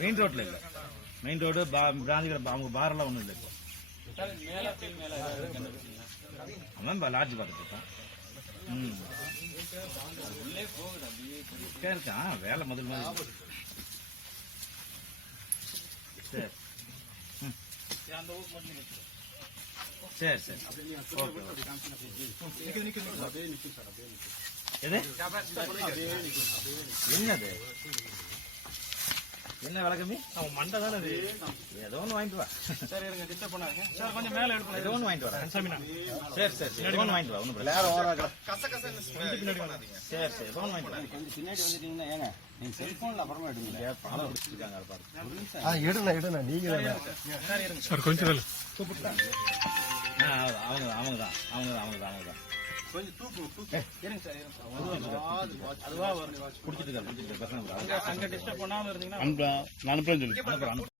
Main ரோட்ல இல்ல. Main road பிராந்தி அவங்க பாரெல்லாம் ஒண்ணும் இல்லை. அவன் லாட்ஜ் பார்த்துட்டு இருக்கான். இருக்கான் வேலை முதல் மாதிரி. சரி சரி சரி என்னது என்ன விளக்கமி? அவன் மண்டை தானே அது. ஏதோ ஒன்று வாங்கிட்டு வா. சரி இருங்க, டிஸ்டர்ப் பண்ணாங்க சார். கொஞ்சம் மேலே எடுக்கணும். ஏதோ ஒன்று வாங்கிட்டு வரேன். சரி சரி ஏதோ ஒன்று வாங்கிட்டு வா. ஒன்றும் சரி சரி ஏதோ ஒன்று வாங்கிட்டு வா. கொஞ்சம் பின்னாடி வந்துட்டீங்கன்னா ஏங்க நீங்க செல்போன்ல அப்புறமா எடுங்க. பணம் பிடிச்சிருக்காங்க அதை பாருங்க. எடுண்ணா நீங்க சார் கொஞ்சம் அவங்க தான் கொஞ்சம் தூக்கு இருங்க சார். அதுவா குடிச்சிட்டு இருக்காங்க. அங்க டிஸ்டர்ப் பண்ணாம இருந்தீங்கன்னா நான்